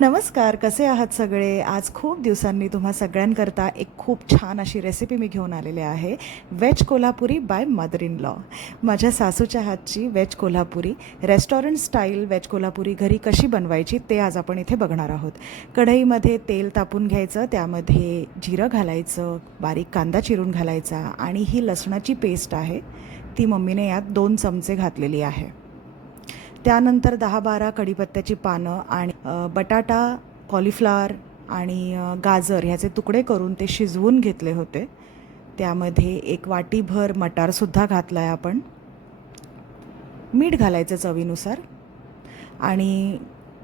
नमस्कार, कसे आहात सगळे? आज खूप दिवसांनी तुम्हा सगळ्यांकरता एक खूप छान अशी रेसिपी मी घेऊन आलेली आहे. Veg Kolhapuri by mother in law. माझ्या सासूच्या हातची veg Kolhapuri, restaurant style veg Kolhapuri घरी कशी बनवायची ते आज आपण इथे बघणार आहोत. कढईमध्ये तेल तापून घ्यायचं, त्यामध्ये जिरं घालायचं, बारीक कांदा चिरून घालायचा आणि ही लसणाची पेस्ट आहे ती मम्मीने यात 2 चमचे घातलेली आहे. त्यानंतर 10-12 कढीपत्त्याची पानं आणि बटाटा, कॉलीफ्लॉवर आणि गाजर ह्याचे तुकडे करून ते शिजवून घेतले होते. त्यामध्ये 1 वाटीभर मटारसुद्धा घातला आहे आपण. मीठ घालायचं चवीनुसार आणि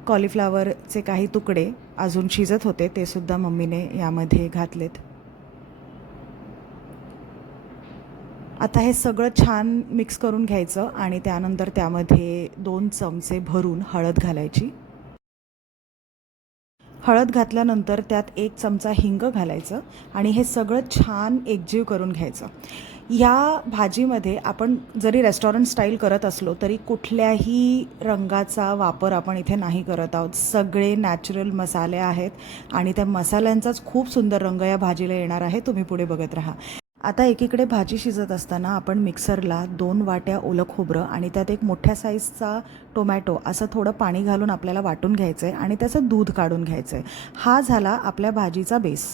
कॉलीफ्लॉवरचे काही तुकडे अजून शिजत होते ते सुद्धा मम्मीने यामध्ये घातलेत. आता हे सगळं छान मिक्स करून घ्यायचं आणि त्यानंतर त्यामध्ये 2 चमचे भरून हळद घालायची. हळद घातल्यानंतर त्यात 1 चमचा हिंग घालायचं आणि हे सगळं छान एकजीव करून घ्यायचं. या भाजीमध्ये आपण जरी रेस्टॉरंट स्टाईल करत असलो तरी कुठल्याही रंगाचा वापर आपण इथे नाही करत आहोत. सगळे नॅचरल मसाले आहेत आणि त्या मसाल्यांचाच खूप सुंदर रंग या भाजीला येणार आहे. तुम्ही पुढे बघत राहा. आता एकीकडे भाजी शिजत असताना आपण मिक्सरला 2 वाट्या ओलं खोबरं आणि त्यात एक मोठ्या साईजचा टोमॅटो असं थोडं पाणी घालून आपल्याला वाटून घ्यायचं आहे आणि त्याचं दूध काढून घ्यायचं आहे. हा झाला आपल्या भाजीचा बेस.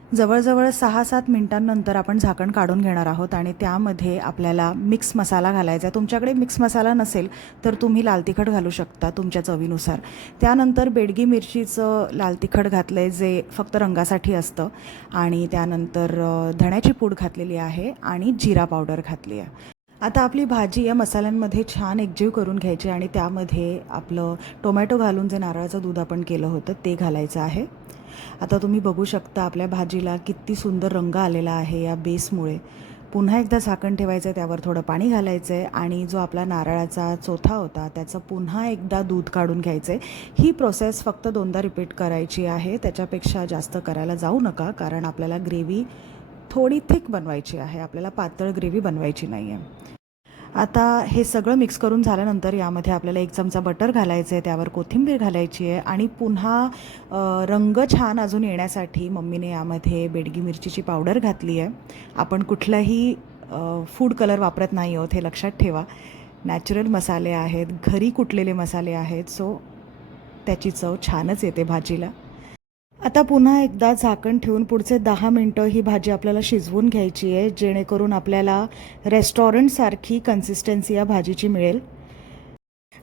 जवळजवळ 6-7 मिनिटांनंतर आपण झाकण काढून घेणार आहोत आणि त्यामध्ये आपल्याला मिक्स मसाला घालायचा आहे. तुमच्याकडे मिक्स मसाला नसेल तर तुम्ही लाल तिखट घालू शकता तुमच्या चवीनुसार. त्यानंतर बेडगी मिरचीचं लाल तिखट घातलं आहे जे फक्त रंगासाठी असतं आणि त्यानंतर धण्याची पूड घातलेली आहे आणि जिरा पावडर घातली आहे. आता आपली भाजी या मसाल्यांमध्ये छान एकजीव करून घ्यायची आणि त्यामध्ये आपलं टोमॅटो घालून जे नारळाचं दूध आपण केलं होतं ते घालायचं आहे. आता तुम्ही बघू शकता आपल्या भाजीला किती सुंदर रंग आलेला आहे या बेसमुळे. पुन्हा एकदा झाकण ठेवायचं आहे, त्यावर थोडं पाणी घालायचं आहे आणि जो आपला नारळाचा चोथा होता त्याचं पुन्हा एकदा दूध काढून घ्यायचं आहे. ही प्रोसेस फक्त 2दा रिपीट करायची आहे, त्याच्यापेक्षा जास्त करायला जाऊ नका कारण आपल्याला ग्रेव्ही थोडी थिक बनवायची आहे, आपल्याला पातळ ग्रेव्ही बनवायची नाही आहे. आता हे सगळं मिक्स करून झाल्यानंतर यामध्ये आपल्याला 1 चमचा बटर घालायचं आहे, त्यावर कोथिंबीर घालायची आहे आणि पुन्हा रंग छान अजून येण्यासाठी मम्मीने यामध्ये बेडगी मिरचीची पावडर घातली आहे. आपण कुठलाही फूड कलर वापरत नाही आहोत, हे लक्षात ठेवा. नॅचरल मसाले आहेत, घरी कुटलेले मसाले आहेत, सो त्याची चव छानच येते भाजीला. आता पुन्हा एकदा झाकण ठेवून पुढचे 10 मिनटं ही भाजी आपल्याला शिजवून घ्यायची आहे जेणेकरून आपल्याला रेस्टॉरंटसारखी कन्सिस्टन्सी या भाजीची मिळेल.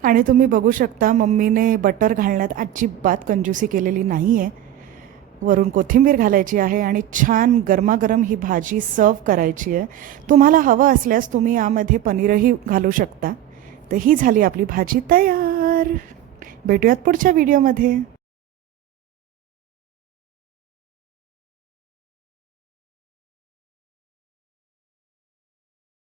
आणि तुम्ही बघू शकता मम्मीने बटर घालण्यात अजिबात कंजूसी केलेली नाही आहे. वरून कोथिंबीर घालायची आहे आणि छान गरमागरम ही भाजी सर्व करायची आहे. तुम्हाला हवं असल्यास तुम्ही यामध्ये पनीरही घालू शकता. तर ही झाली आपली भाजी तयार. भेटूयात पुढच्या व्हिडिओमध्ये.